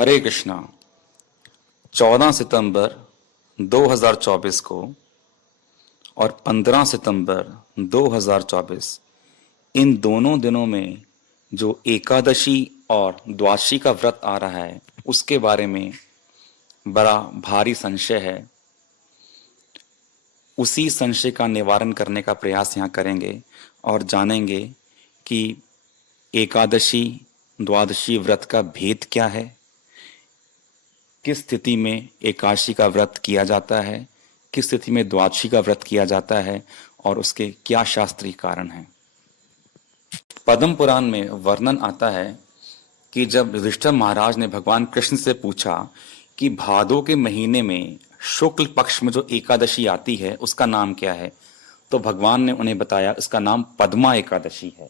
हरे कृष्णा। 14 सितंबर 2024 को और 15 सितंबर 2024 इन दोनों दिनों में जो एकादशी और द्वादशी का व्रत आ रहा है उसके बारे में बड़ा भारी संशय है। उसी संशय का निवारण करने का प्रयास यहाँ करेंगे और जानेंगे कि एकादशी द्वादशी व्रत का भेद क्या है, किस स्थिति में एकादशी का व्रत किया जाता है, किस स्थिति में द्वादशी का व्रत किया जाता है और उसके क्या शास्त्रीय कारण हैं। पद्म पुराण में वर्णन आता है कि जब युधिष्ठिर महाराज ने भगवान कृष्ण से पूछा कि भादो के महीने में शुक्ल पक्ष में जो एकादशी आती है उसका नाम क्या है, तो भगवान ने उन्हें बताया इसका नाम पद्मा एकादशी है।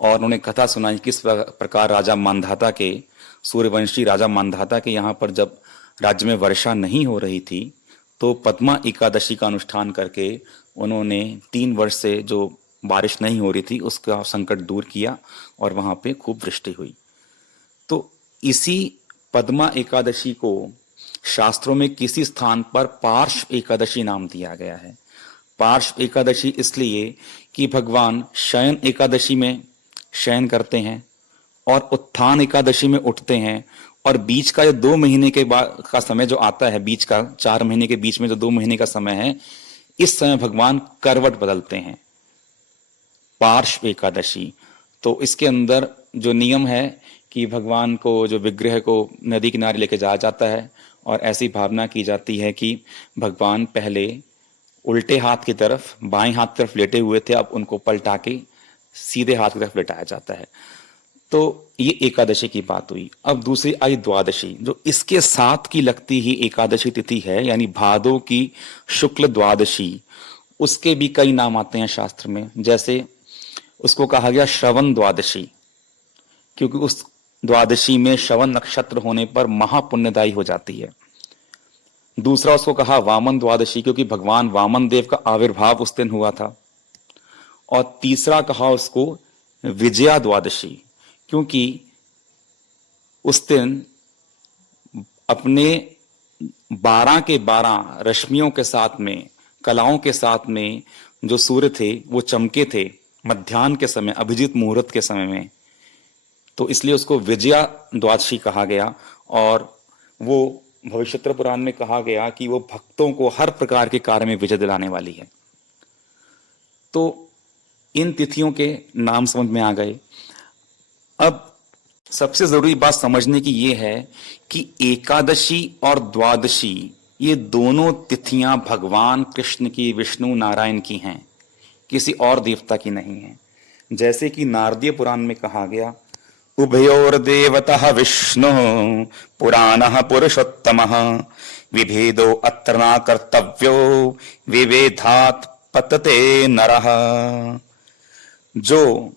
और उन्हें कथा सुनाई किस प्रकार राजा मांधाता के, सूर्यवंशी राजा मांधाता के यहाँ पर जब राज्य में वर्षा नहीं हो रही थी तो पद्मा एकादशी का अनुष्ठान करके उन्होंने 3 वर्ष से जो बारिश नहीं हो रही थी उसका संकट दूर किया और वहाँ पे खूब वृष्टि हुई। तो इसी पद्मा एकादशी को शास्त्रों में किसी स्थान पर पार्श्व एकादशी नाम दिया गया है। पार्श्व एकादशी इसलिए कि भगवान शयन एकादशी में शयन करते हैं और उत्थान एकादशी में उठते हैं और बीच का जो 2 महीने के बाद का समय जो आता है, बीच का 4 महीने के बीच में जो 2 महीने का समय है, इस समय भगवान करवट बदलते हैं। पार्श्व एकादशी तो इसके अंदर जो नियम है कि भगवान को, जो विग्रह को नदी किनारे लेके जाया जाता है और ऐसी भावना की जाती है कि भगवान पहले उल्टे हाथ की तरफ, बाएं हाथ की तरफ लेटे हुए थे, अब उनको पलटा के सीधे हाथ की तरफ लेटाया जाता है। तो ये एकादशी की बात हुई। अब दूसरी आई द्वादशी, जो इसके साथ की लगती ही एकादशी तिथि है, यानी भादो की शुक्ल द्वादशी। उसके भी कई नाम आते हैं शास्त्र में, जैसे उसको कहा गया श्रवण द्वादशी, क्योंकि उस द्वादशी में श्रवण नक्षत्र होने पर महापुण्यदायी हो जाती है। दूसरा उसको कहा वामन द्वादशी, क्योंकि भगवान वामन देव का आविर्भाव उस दिन हुआ था। और तीसरा कहा उसको विजया द्वादशी, क्योंकि उस दिन अपने 12 के 12 रश्मियों के साथ में, कलाओं के साथ में जो सूर्य थे वो चमके थे मध्याह्न के समय, अभिजीत मुहूर्त के समय में, तो इसलिए उसको विजया द्वादशी कहा गया। और वो भविष्योत्तर पुराण में कहा गया कि वो भक्तों को हर प्रकार के कार्य में विजय दिलाने वाली है। तो इन तिथियों के नाम समझ में आ गए। अब सबसे जरूरी बात समझने की ये है कि एकादशी और द्वादशी ये दोनों तिथियां भगवान कृष्ण की, विष्णु नारायण की हैं, किसी और देवता की नहीं है। जैसे कि नारदीय पुराण में कहा गया, उभयोर्देवतः विष्णु पुराणः पुरुषोत्तमः विभेदो अत्र न कर्तव्यो विवेधात् पतते नरः। जो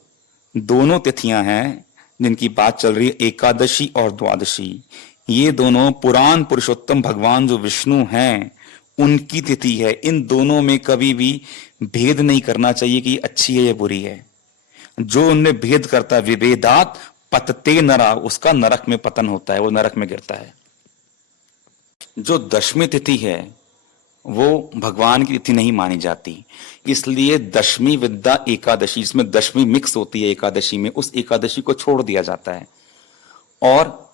दोनों तिथियां हैं जिनकी बात चल रही है, एकादशी और द्वादशी, ये दोनों पुराण पुरुषोत्तम भगवान जो विष्णु हैं उनकी तिथि है। इन दोनों में कभी भी भेद नहीं करना चाहिए कि अच्छी है या बुरी है। जो उनमें भेद करता है, विभेदात पतते नरा, उसका नरक में पतन होता है, वो नरक में गिरता है। जो दशमी तिथि है वो भगवान की तिथि नहीं मानी जाती, इसलिए दशमी विद्या एकादशी, जिसमें दशमी मिक्स होती है एकादशी में, उस एकादशी को छोड़ दिया जाता है और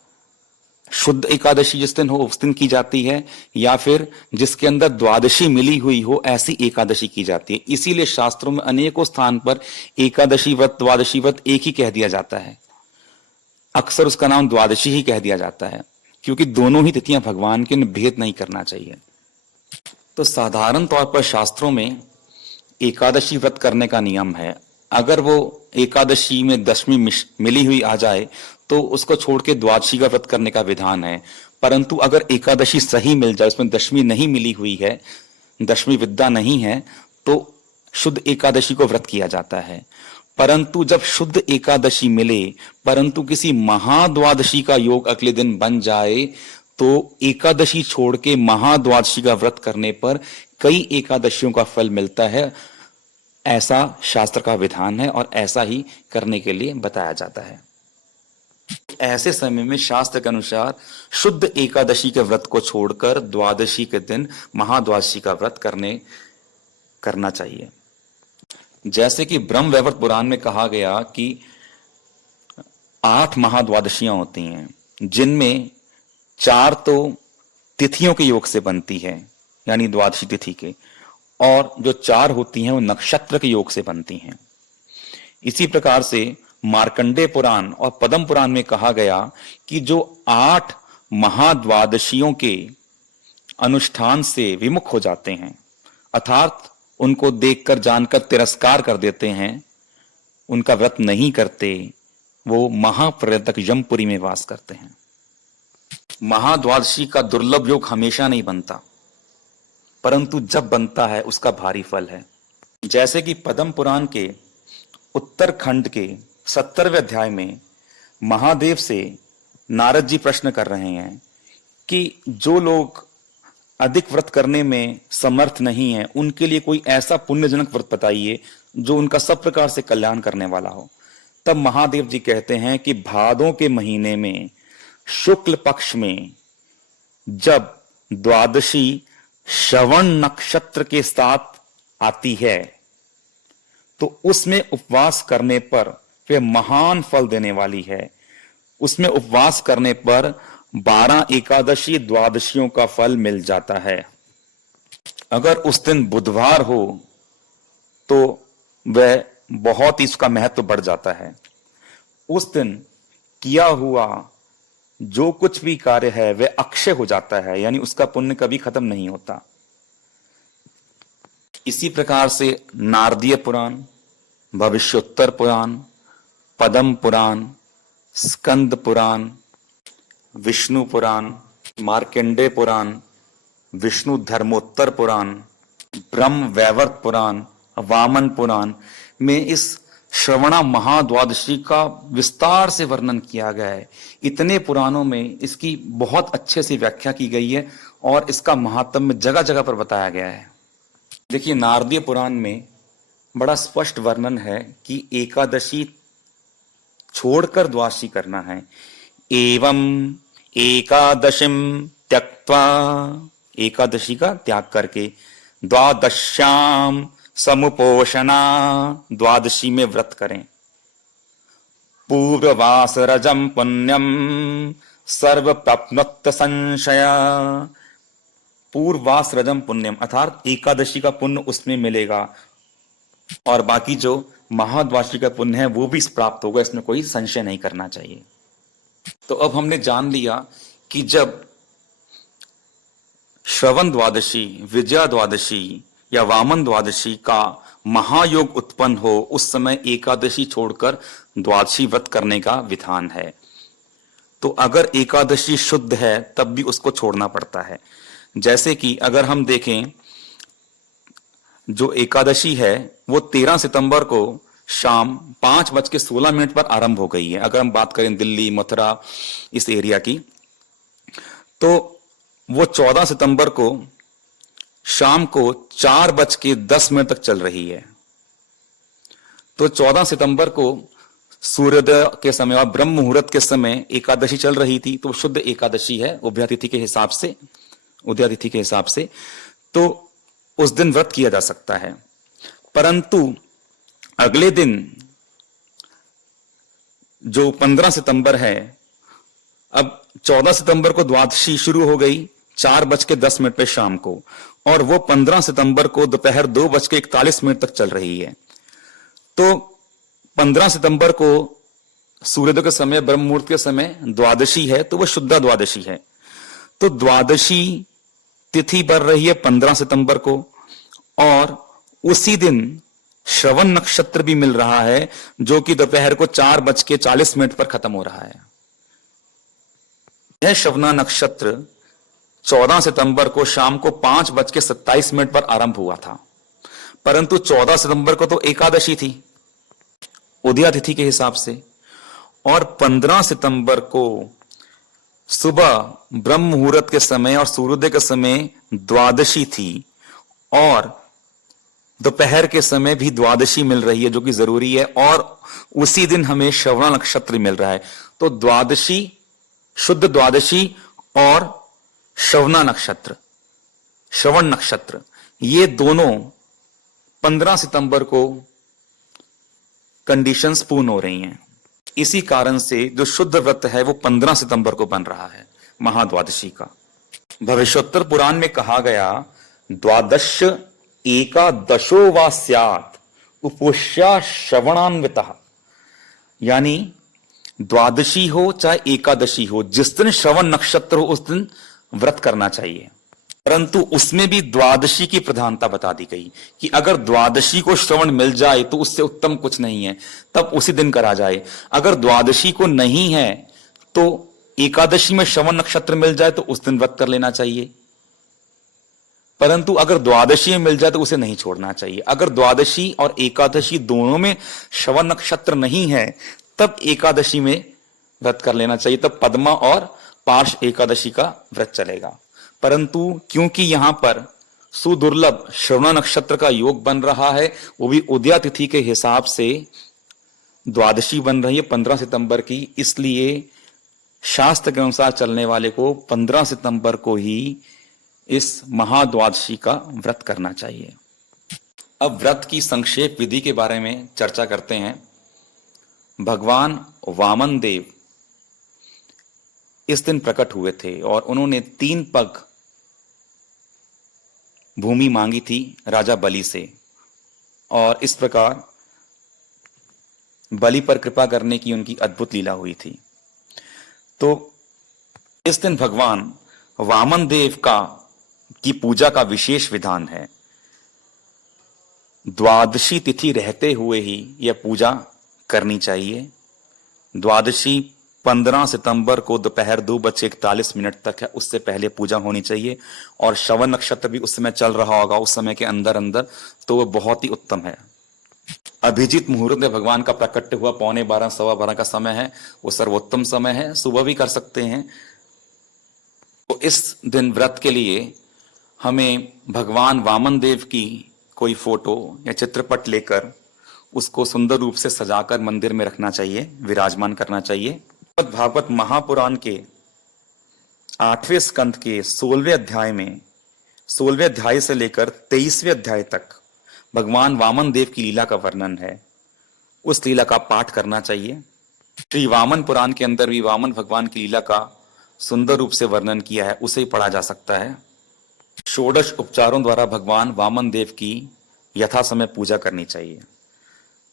शुद्ध एकादशी जिस दिन हो उस दिन की जाती है, या फिर जिसके अंदर द्वादशी मिली हुई हो ऐसी एकादशी की जाती है। इसीलिए शास्त्रों में अनेकों स्थान पर एकादशी व्रत, द्वादशी व्रत एक ही कह दिया जाता है। अक्सर उसका नाम द्वादशी ही कह दिया जाता है, क्योंकि दोनों ही तिथियां भगवान के, भेद नहीं करना चाहिए। तो साधारण तौर पर शास्त्रों में एकादशी व्रत करने का नियम है। अगर वो एकादशी में दशमी मिली हुई आ जाए तो उसको छोड़ के द्वादशी का व्रत करने का विधान है। परंतु अगर एकादशी सही मिल जाए, उसमें दशमी नहीं मिली हुई है, दशमी विद्या नहीं है, तो शुद्ध एकादशी को व्रत किया जाता है। परंतु जब शुद्ध एकादशी मिले परंतु किसी महाद्वादशी का योग अगले दिन बन जाए तो एकादशी छोड़ के महाद्वादशी का व्रत करने पर कई एकादशियों का फल मिलता है। ऐसा शास्त्र का विधान है और ऐसा ही करने के लिए बताया जाता है। ऐसे समय में शास्त्र के अनुसार शुद्ध एकादशी के व्रत को छोड़कर द्वादशी के दिन महाद्वादशी का व्रत करना चाहिए। जैसे कि ब्रह्म वैवर्त पुराण में कहा गया कि 8 महाद्वादशियां होती हैं, जिनमें 4 तो तिथियों के योग से बनती है, यानी द्वादशी तिथि के, और जो 4 होती हैं वो नक्षत्र के योग से बनती हैं। इसी प्रकार से मार्कंडेय पुराण और पद्म पुराण में कहा गया कि जो 8 महाद्वादशियों के अनुष्ठान से विमुख हो जाते हैं, अर्थात उनको देखकर जानकर तिरस्कार कर देते हैं, उनका व्रत नहीं करते, वो महापर्यटक यमपुरी में वास करते हैं। महाद्वादशी का दुर्लभ योग हमेशा नहीं बनता, परंतु जब बनता है उसका भारी फल है। जैसे कि पद्म पुराण के उत्तरखंड के 70वें अध्याय में महादेव से नारद जी प्रश्न कर रहे हैं कि जो लोग अधिक व्रत करने में समर्थ नहीं है, उनके लिए कोई ऐसा पुण्यजनक व्रत बताइए जो उनका सब प्रकार से कल्याण करने वाला हो। तब महादेव जी कहते हैं कि भादों के महीने में शुक्ल पक्ष में जब द्वादशी श्रवण नक्षत्र के साथ आती है तो उसमें उपवास करने पर वह महान फल देने वाली है। उसमें उपवास करने पर 12 एकादशी द्वादशियों का फल मिल जाता है। अगर उस दिन बुधवार हो तो वह बहुत ही उसका महत्व बढ़ जाता है। उस दिन किया हुआ जो कुछ भी कार्य है वह अक्षय हो जाता है, यानी उसका पुण्य कभी खत्म नहीं होता। इसी प्रकार से नारदीय पुराण, भविष्योत्तर पुराण, पद्म पुराण, स्कंद पुराण, विष्णु पुराण, मार्कंडेय पुराण, विष्णु धर्मोत्तर पुराण, ब्रह्म वैवर्त पुराण, वामन पुराण में इस श्रवणा महाद्वादशी का विस्तार से वर्णन किया गया है। इतने पुराणों में इसकी बहुत अच्छे से व्याख्या की गई है और इसका महात्म्य जगह जगह पर बताया गया है। देखिए, नारदीय पुराण में बड़ा स्पष्ट वर्णन है कि एकादशी छोड़कर द्वादशी करना है। एवं एकादशीम त्यक्त्वा, एकादशी का त्याग करके, द्वादश्याम समुपोषणा, द्वादशी में व्रत करें। पूर्ववास रजम पुण्यम सर्व प्राप्नोक्त संशया, पूर्ववास रजम पुण्यम अर्थात एकादशी का पुण्य उसमें मिलेगा और बाकी जो महाद्वादशी का पुण्य है वो भी प्राप्त होगा, इसमें कोई संशय नहीं करना चाहिए। तो अब हमने जान लिया कि जब श्रवण द्वादशी, विजया द्वादशी या वामन द्वादशी का महायोग उत्पन्न हो, उस समय एकादशी छोड़कर द्वादशी व्रत करने का विधान है। तो अगर एकादशी शुद्ध है तब भी उसको छोड़ना पड़ता है। जैसे कि अगर हम देखें, जो एकादशी है वो 13 सितंबर को शाम 5:16 पर आरंभ हो गई है। अगर हम बात करें दिल्ली, मथुरा, इस एरिया की, तो वो 14 सितंबर को शाम को 4:10 तक चल रही है। तो 14 सितंबर को सूर्योदय के समय और ब्रह्म मुहूर्त के समय एकादशी चल रही थी, तो शुद्ध एकादशी है उदयातिथि के हिसाब से, तो उस दिन व्रत किया जा सकता है। परंतु अगले दिन जो 15 सितंबर है, अब 14 सितंबर को द्वादशी शुरू हो गई 4:10 पे शाम को, और वो 15 सितंबर को दोपहर 2:41 तक चल रही है। तो 15 सितंबर को सूर्योदय के समय, ब्रह्म मुहूर्त के समय द्वादशी है, तो वो शुद्ध द्वादशी है। तो द्वादशी तिथि बढ़ रही है 15 सितंबर को, और उसी दिन श्रवण नक्षत्र भी मिल रहा है जो कि दोपहर को 4:40 पर खत्म हो रहा है। यह श्रवणा नक्षत्र 14 सितंबर को शाम को 5:27 पर आरंभ हुआ था, परंतु 14 सितंबर को तो एकादशी थी उदया तिथि के हिसाब से, और 15 सितंबर को सुबह ब्रह्म मुहूर्त के समय और सूर्योदय के समय द्वादशी थी, और दोपहर के समय भी द्वादशी मिल रही है जो कि जरूरी है, और उसी दिन हमें श्रवण नक्षत्र मिल रहा है। तो द्वादशी, शुद्ध द्वादशी और श्रवणा नक्षत्र, श्रवण नक्षत्र, ये दोनों 15 सितंबर को कंडीशंस पूर्ण हो रही हैं। इसी कारण से जो शुद्ध व्रत है वो 15 सितंबर को बन रहा है, महाद्वादशी का। भविष्योत्तर पुराण में कहा गया, द्वादश एकादशो वा स्यात् उपोष्या श्रवणान्वितः, यानी द्वादशी हो चाहे एकादशी हो, जिस दिन श्रवण नक्षत्र हो उस दिन व्रत करना चाहिए। परंतु उसमें भी द्वादशी की प्रधानता बता दी गई कि अगर द्वादशी को श्रवण मिल जाए तो उससे उत्तम कुछ नहीं है, तब उसी दिन करा जाए। अगर द्वादशी को नहीं है तो एकादशी में श्रवण नक्षत्र मिल जाए तो उस दिन व्रत कर लेना चाहिए, परंतु अगर द्वादशी में मिल जाए तो उसे नहीं छोड़ना चाहिए। अगर द्वादशी और एकादशी दोनों में श्रवण नक्षत्र नहीं है तब एकादशी में व्रत कर लेना चाहिए, तब पद्मा और पार्श एकादशी का व्रत चलेगा। परंतु क्योंकि यहां पर सुदुर्लभ श्रवण नक्षत्र का योग बन रहा है, वो भी उदया तिथि के हिसाब से द्वादशी बन रही है 15 सितंबर की, इसलिए शास्त्र के अनुसार चलने वाले को 15 सितंबर को ही इस महाद्वादशी का व्रत करना चाहिए। अब व्रत की संक्षेप विधि के बारे में चर्चा करते हैं। भगवान वामन देव इस दिन प्रकट हुए थे और उन्होंने 3 पग भूमि मांगी थी राजा बलि से, और इस प्रकार बलि पर कृपा करने की उनकी अद्भुत लीला हुई थी। तो इस दिन भगवान वामन देव की पूजा का विशेष विधान है। द्वादशी तिथि रहते हुए ही यह पूजा करनी चाहिए। द्वादशी 15 सितंबर को दोपहर 2:41 तक है, उससे पहले पूजा होनी चाहिए, और श्रवण नक्षत्र भी उस समय चल रहा होगा उस समय के अंदर अंदर, तो वह बहुत ही उत्तम है। अभिजीत मुहूर्त में भगवान का प्रकट हुआ 11:15 12:15 का समय है, वो सर्वोत्तम समय है, सुबह भी कर सकते हैं। तो इस दिन व्रत के लिए हमें भगवान वामन देव की कोई फोटो या चित्रपट लेकर उसको सुंदर रूप से सजाकर मंदिर में रखना चाहिए, विराजमान करना चाहिए। भागवत महापुराण के 8वें स्कंद के 16वें अध्याय में 16वें अध्याय से लेकर 23वें अध्याय तक भगवान वामन देव की लीला का वर्णन है, उस लीला का पाठ करना चाहिए। श्री वामन पुराण के अंदर भी वामन भगवान की लीला का सुंदर रूप से वर्णन किया है, उसे ही पढ़ा जा सकता है। षोडश उपचारों द्वारा भगवान वामन देव की यथा समय पूजा करनी चाहिए।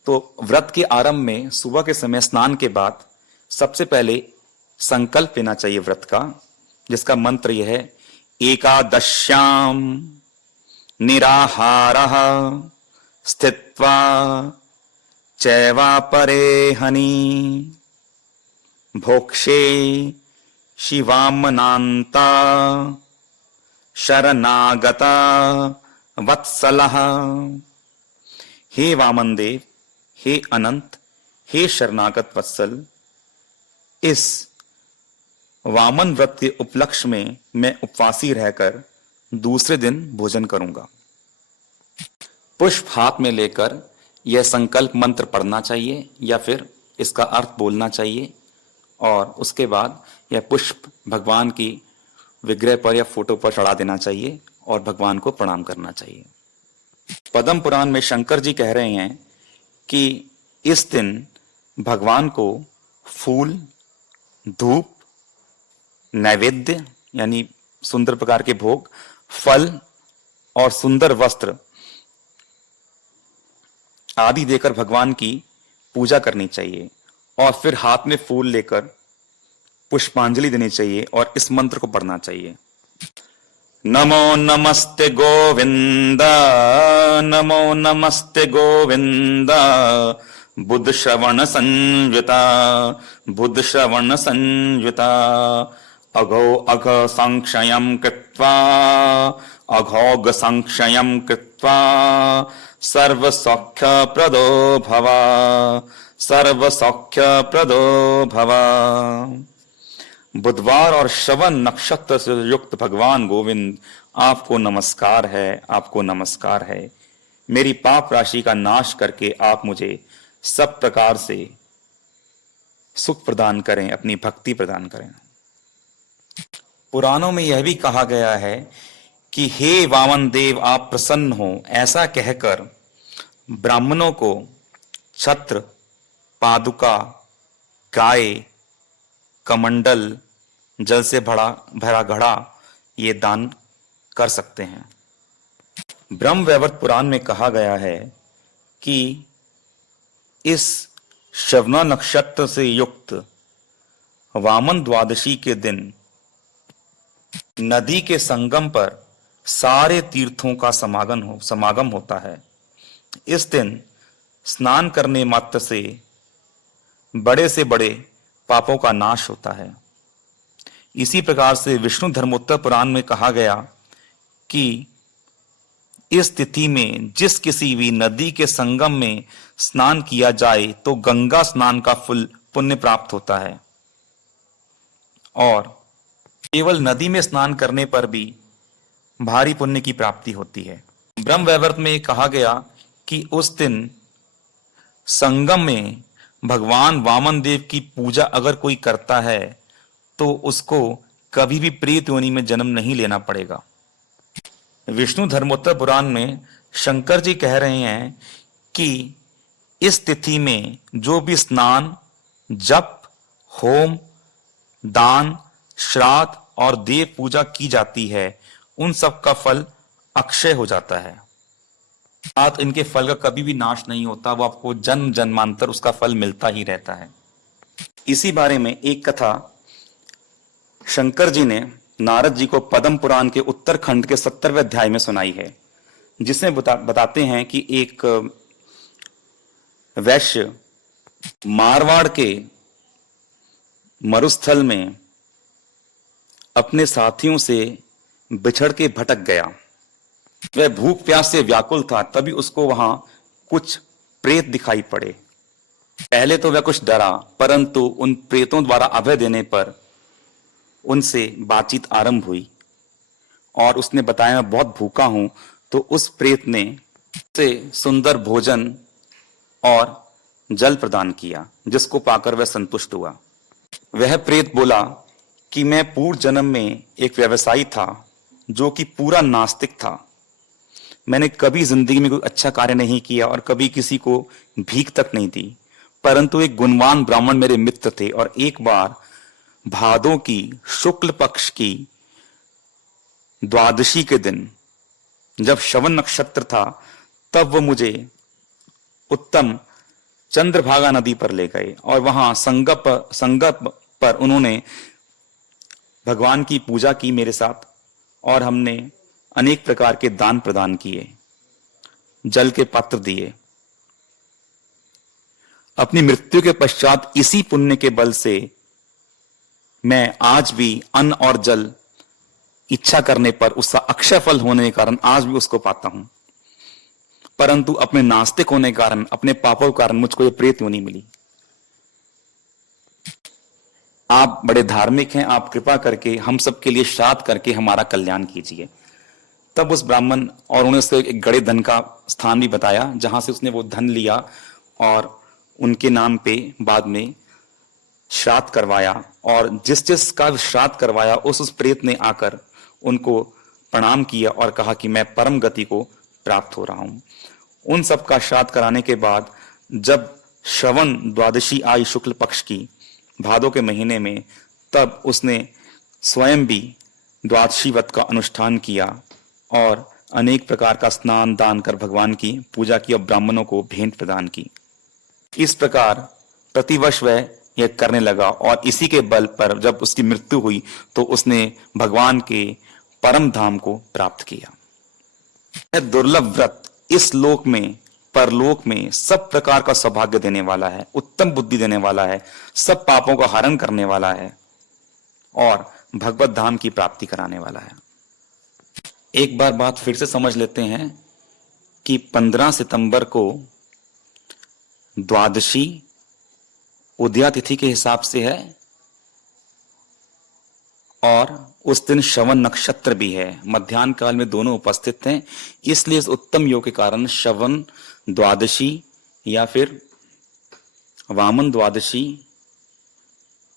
तो व्रत के आरंभ में सुबह के समय स्नान के बाद सबसे पहले संकल्प लेना चाहिए व्रत का, जिसका मंत्र यह है, एकादश्याम निराहारः स्थित्वा चैवापरे हनि भोक्षे शिवामनान्ता शरणागता वत्सलः। हे वामन देव, हे अनंत, हे शरणागत वत्सल, इस वामन व्रत के उपलक्ष्य में मैं उपवासी रहकर दूसरे दिन भोजन करूंगा। पुष्प हाथ में लेकर यह संकल्प मंत्र पढ़ना चाहिए या फिर इसका अर्थ बोलना चाहिए, और उसके बाद यह पुष्प भगवान की विग्रह पर या फोटो पर चढ़ा देना चाहिए और भगवान को प्रणाम करना चाहिए। पद्म पुराण में शंकर जी कह रहे हैं कि इस दिन भगवान को फूल, धूप, नैवेद्य यानी सुंदर प्रकार के भोग, फल और सुंदर वस्त्र आदि देकर भगवान की पूजा करनी चाहिए, और फिर हाथ में फूल लेकर पुष्पांजलि देनी चाहिए और इस मंत्र को पढ़ना चाहिए। नमो नमस्ते गोविंद, नमो नमस्ते गोविंद, बुद्ध श्रवण संयुता, बुद्ध श्रवण संयुता, अघो अघ संक्षयं कृत्वा, अघोघ संक्षयं कृत्वा, सर्व सौख्य प्रदो भव, सर्व सौख्य प्रदो भव। बुधवार और श्रवण नक्षत्र से युक्त भगवान गोविंद, आपको नमस्कार है, आपको नमस्कार है। मेरी पाप राशि का नाश करके आप मुझे सब प्रकार से सुख प्रदान करें, अपनी भक्ति प्रदान करें। पुराणों में यह भी कहा गया है कि हे वामन देव आप प्रसन्न हो, ऐसा कहकर ब्राह्मणों को छत्र, पादुका, गाय, कमंडल, जल से भरा भरा घड़ा ये दान कर सकते हैं। ब्रह्म वैवर्त पुराण में कहा गया है कि इस श्रवणा नक्षत्र से युक्त वामन द्वादशी के दिन नदी के संगम पर सारे तीर्थों का समागम होता है। इस दिन स्नान करने मात्र से बड़े पापों का नाश होता है। इसी प्रकार से विष्णु धर्मोत्तर पुराण में कहा गया कि इस तिथि में जिस किसी भी नदी के संगम में स्नान किया जाए तो गंगा स्नान का फल पुण्य प्राप्त होता है, और केवल नदी में स्नान करने पर भी भारी पुण्य की प्राप्ति होती है। ब्रह्म वैवर्त में कहा गया कि उस दिन संगम में भगवान वामन देव की पूजा अगर कोई करता है तो उसको कभी भी प्रेत योनि में जन्म नहीं लेना पड़ेगा। विष्णु धर्मोत्तर पुराण में शंकर जी कह रहे हैं कि इस तिथि में जो भी स्नान, जप, होम, दान, श्राद्ध और देव पूजा की जाती है उन सब का फल अक्षय हो जाता है। साथ इनके फल का कभी भी नाश नहीं होता, वो आपको जन्म जन्मांतर उसका फल मिलता ही रहता है। इसी बारे में एक कथा शंकर जी ने नारद जी को पद्म पुराण के उत्तरखंड के 70वें अध्याय में सुनाई है, जिसमें बताते हैं कि एक वैश्य मारवाड़ के मरुस्थल में अपने साथियों से बिछड़ के भटक गया। वह भूख प्यास से व्याकुल था, तभी उसको वहां कुछ प्रेत दिखाई पड़े। पहले तो वह कुछ डरा, परंतु उन प्रेतों द्वारा अभय देने पर उनसे बातचीत आरंभ हुई और उसने बताया मैं बहुत भूखा हूं। तो उस प्रेत ने उसे सुंदर भोजन और जल प्रदान किया, जिसको पाकर वह संतुष्ट हुआ। वह प्रेत बोला कि मैं पूर्व जन्म में एक व्यवसायी था जो कि पूरा नास्तिक था। मैंने कभी जिंदगी में कोई अच्छा कार्य नहीं किया और कभी किसी को भीख तक नहीं दी, परंतु एक गुणवान ब्राह्मण मेरे मित्र थे और एक बार भादों की शुक्ल पक्ष की द्वादशी के दिन जब श्रवण नक्षत्र था, तब वो मुझे उत्तम चंद्रभागा नदी पर ले गए और वहां संगम पर उन्होंने भगवान की पूजा की मेरे साथ, और हमने अनेक प्रकार के दान प्रदान किए, जल के पात्र दिए। अपनी मृत्यु के पश्चात इसी पुण्य के बल से मैं आज भी अन्न और जल इच्छा करने पर उसका अक्षय फल होने के कारण आज भी उसको पाता हूं, परंतु अपने नास्तिक होने के कारण, अपने पापों के कारण मुझको ये प्रेत योनि मिली। आप बड़े धार्मिक हैं, आप कृपा करके हम सबके लिए श्राद्ध करके हमारा कल्याण कीजिए। तब उस ब्राह्मण और उन्होंने उसको एक गड़े धन का स्थान भी बताया, जहां से उसने वो धन लिया और उनके नाम पे बाद में श्राद्ध करवाया, और जिस का श्राद्ध करवाया उस प्रेत ने आकर उनको प्रणाम किया और कहा कि मैं परम गति को प्राप्त हो रहा हूं। उन सब का श्राद्ध कराने के बाद जब श्रवण द्वादशी आई शुक्ल पक्ष की भादों के महीने में, तब उसने स्वयं भी द्वादशी व्रत का अनुष्ठान किया और अनेक प्रकार का स्नान दान कर भगवान की पूजा की और ब्राह्मणों को भेंट प्रदान की। इस प्रकार प्रतिवर्ष वह यह करने लगा और इसी के बल पर जब उसकी मृत्यु हुई तो उसने भगवान के परम धाम को प्राप्त किया। यह दुर्लभ व्रत इस लोक में परलोक में सब प्रकार का सौभाग्य देने वाला है, उत्तम बुद्धि देने वाला है, सब पापों का हरण करने वाला है और भगवत धाम की प्राप्ति कराने वाला है। एक बार बात फिर से समझ लेते हैं कि 15 सितंबर को द्वादशी उदया तिथि के हिसाब से है और उस दिन श्रवण नक्षत्र भी है, मध्याह्न काल में दोनों उपस्थित हैं। इसलिए इस उत्तम योग के कारण श्रवण द्वादशी या फिर वामन द्वादशी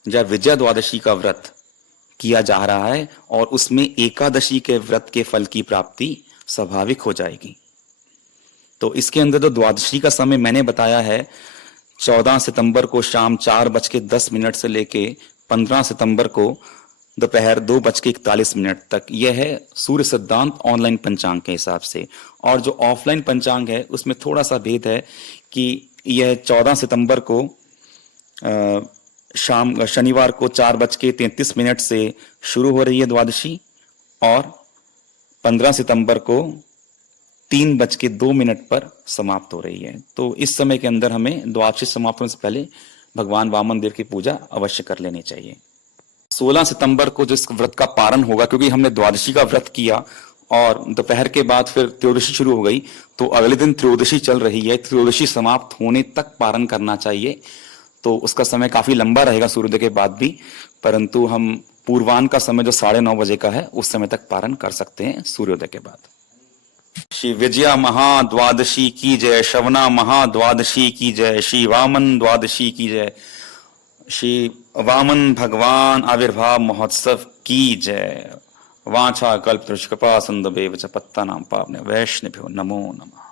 या विजय द्वादशी का व्रत किया जा रहा है और उसमें एकादशी के व्रत के फल की प्राप्ति स्वाभाविक हो जाएगी। तो इसके अंदर जो द्वादशी का समय मैंने बताया है 14 सितंबर को शाम 4:10 से लेके 15 सितंबर को दोपहर 2:41 तक, यह है सूर्य सिद्धांत ऑनलाइन पंचांग के हिसाब से। और जो ऑफलाइन पंचांग है उसमें थोड़ा सा भेद है कि यह 14 सितंबर को शाम शनिवार को 4:33 से शुरू हो रही है द्वादशी और 15 सितंबर को 3:02 पर समाप्त हो रही है। तो इस समय के अंदर हमें द्वादशी समाप्त होने से पहले भगवान वामन देव की पूजा अवश्य कर लेनी चाहिए। 16 सितंबर को जिस व्रत का पारण होगा, क्योंकि हमने द्वादशी का व्रत किया और दोपहर के बाद फिर त्रयोदशी शुरू हो गई, तो अगले दिन त्रयोदशी चल रही है। त्रयोदशी समाप्त होने तक पारण करना चाहिए। तो उसका समय काफी लंबा रहेगा सूर्योदय के बाद भी, परंतु हम पूर्वाह्न का समय जो 9:30 बजे का है उस समय तक पारण कर सकते हैं सूर्योदय के बाद। श्री विजया महाद्वादशी की जय, श्रवणा महाद्वादशी की जय, श्री वामन द्वादशी की जय, श्री वामन भगवान आविर्भाव महोत्सव की जय। वाचा कल्पतरुष कृपा सिंधुभ्यैव च पतितानां पावनेभ्यो वैष्णवेभ्यो नमो नमः।